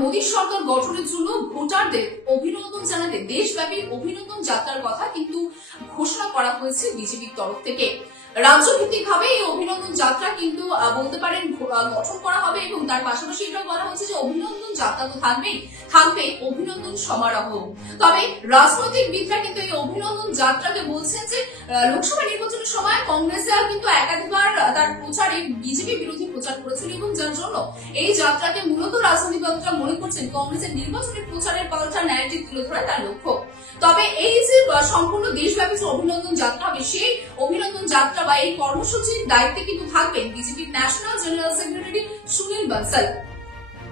মোদী সরকার গঠনের জন্য ভোটারদের অভিনন্দন জানাতে দেশব্যাপী অভিনন্দন যাত্রার কথা কিন্তু ঘোষণা করা হয়েছে বিজেপির তরফ থেকে। রাজ্যভিত্তিক ভাবে এই অভিনন্দন যাত্রা কিন্তু বলতে পারেন গঠন করা হবে এবং তার পাশাপাশি এটাও বলা হচ্ছে যে অভিনন্দন যাত্রা তো থাকবে অভিনন্দন সমারোহ। তবে রাজনৈতিকবিদরা কিন্তু এই অভিনন্দন যাত্রাকে বলছেন যে লোকসভা নির্বাচনের সময় কংগ্রেসরা কিন্তু একাধিকবার তার প্রচারে বিজেপি বিরোধী প্রচার করেছিল এবং যার জন্য এই যাত্রাকে মূলত রাজনীতিবিদরা মনে করছেন কংগ্রেসের নির্বাচনী প্রচারের পাল্টা ন্যারেটিভ তুলে ধরা তার লক্ষ্য। তবে এই যে সম্পূর্ণ দেশব্যাপী যে অভিনন্দন যাত্রা হবে সেই অভিনন্দন যাত্রা বা এই কর্মসূচির দায়িত্বে কিন্তু থাকবেন বিজেপির national general secretary Sunil Bansal.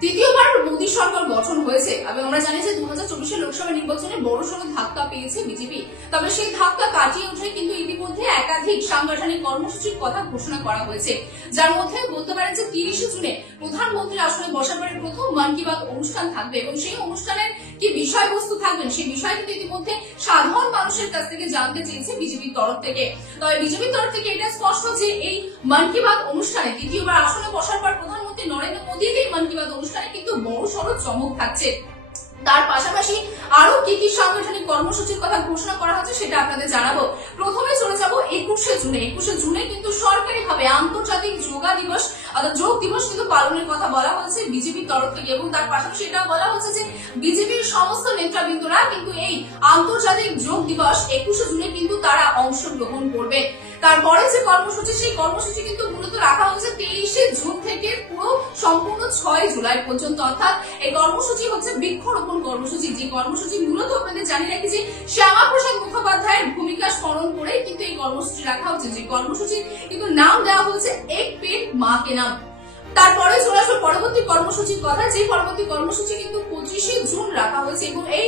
তৃতীয়বার মোদী সরকার গঠন হয়েছে এবং আমরা জানি যে 2024 লোকসভা নির্বাচনে বড়সড় ধাক্কা পেয়েছে বিজেপি। তবে সেই ধাক্কা কাটিয়ে উঠে কিন্তু ইতিমধ্যে একাধিক সাংগঠনিক কর্মসূচির কথা ঘোষণা করা হয়েছে, যার মধ্যে বলতে পারেন যে 30 জুনে প্রধানমন্ত্রীর আসনে বসার পরে প্রথম মন কি বাত অনুষ্ঠান থাকবে এবং সেই অনুষ্ঠানের কি বিষয়বস্তু থাকবেন সেই বিষয় কিন্তু ইতিমধ্যে সাধারণ মানুষের কাছ থেকে জানতে চেয়েছে বিজেপির তরফ থেকে। তবে বিজেপির তরফ থেকে এটা স্পষ্ট যে এই মন কি বাত অনুষ্ঠানে দ্বিতীয়বার আসনে বসার পর প্রধানমন্ত্রী নরেন্দ্র মোদীর এই মন কি বাত অনুষ্ঠানে কিন্তু বড়সড় চমক থাকছে। তার পাশাপাশি আরো কি কি সাংগঠনিক কর্মসূচির কথা ঘোষণা করা হচ্ছে সেটা আপনাদের জানাবো। প্রথমে চলে যাব 21শে জুনে। 21শে জুনে কিন্তু সরকারিভাবে আন্তর্জাতিক যোগা দিবস অর্থাৎ যোগ দিবস কিন্তু পালনের কথা বলা হয়েছে বিজেপির তরফ থেকে এবং তার পাশাপাশি এটাও বলা হচ্ছে যে বিজেপির সমস্ত নেতৃবৃন্দরা কিন্তু এই আন্তর্জাতিক যোগ দিবস 21শে জুনে কিন্তু তারা অংশগ্রহণ করবে। তারপরে যে কর্মসূচি সেই কর্মসূচি কিন্তু মূলত রাখা হয়েছে 23শে জুন থেকে পুরো সম্পূর্ণ 6 জুলাই পর্যন্ত। অর্থাৎ এই কর্মসূচি হচ্ছে বৃক্ষরোপণ কর্মসূচি, যে কর্মসূচি মূলত আপনাদের জানিয়ে রাখি যে শ্যামাপ্রসাদ মুখোপাধ্যায়ের ভূমিকা স্মরণ করে কিন্তু এই কর্মসূচি রাখা হচ্ছে, যে কর্মসূচির কিন্তু নাম দেওয়া হচ্ছে এক পেট মা কে নাম। তারপরে চলে আসবে পরবর্তী কর্মসূচির কথা, যে পরবর্তী কর্মসূচি কিন্তু 25শে জুন রাখা হয়েছে এবং এই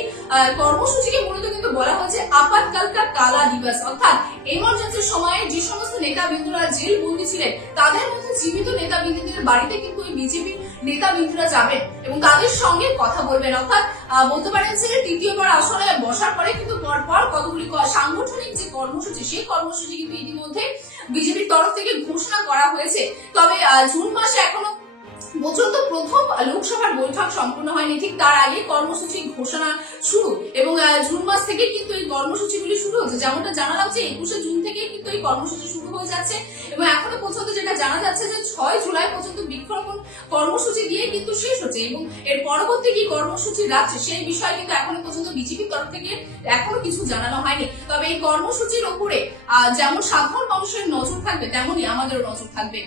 কর্মসূচিকে মূলত কিন্তু বলা হয়েছে আপাতকালকা কালা দিবস। অর্থাৎ এমার্জেন্সির সময়ে যে সমস্ত নেতাবৃন্দরা জেল বন্দী ছিলেন তাদের মধ্যে জীবিত নেতাবৃন্দদের বাড়িতে কিন্তু এই বিজেপি নেতাবৃন্দরা যাবেন এবং তাদের সঙ্গে কথা বলবেন। অর্থাৎ বলতে পারেন যে তৃতীয়বার আসনে বসার পরে কিন্তু পরপর কতগুলি সাংগঠনিক যে কর্মসূচি সেই কর্মসূচি কিন্তু ইতিমধ্যে বিজেপির তরফ থেকে ঘোষণা করা হয়েছে। তবে জুন মাসে এখনো পর্যন্ত প্রথম লোকসভার বৈঠক সম্পূর্ণ হয়নি, ঠিক তার আগে কর্মসূচি ঘোষণা শুরু এবং জুন মাস থেকে কিন্তু এই কর্মসূচিগুলি শুরু হচ্ছে। যেমনটা জানালাম যে 21শে জুন থেকে কিন্তু এই কর্মসূচি শুরু হয়ে যাচ্ছে এবং এখনো পর্যন্ত যেটা জানা যাচ্ছে যে 6 জুলাই পর্যন্ত বৃক্ষরোপণ কর্মসূচি দিয়ে কিন্তু শেষ হচ্ছে এবং এর পরবর্তী কি কর্মসূচি রাখছে সেই বিষয়ে কিন্তু এখনো পর্যন্ত বিজেপির তরফ থেকে এখনো কিছু জানানো হয়নি। তবে এই কর্মসূচির উপরে যেমন সাধারণ মানুষের নজর থাকবে তেমনই আমাদেরও নজর থাকবে।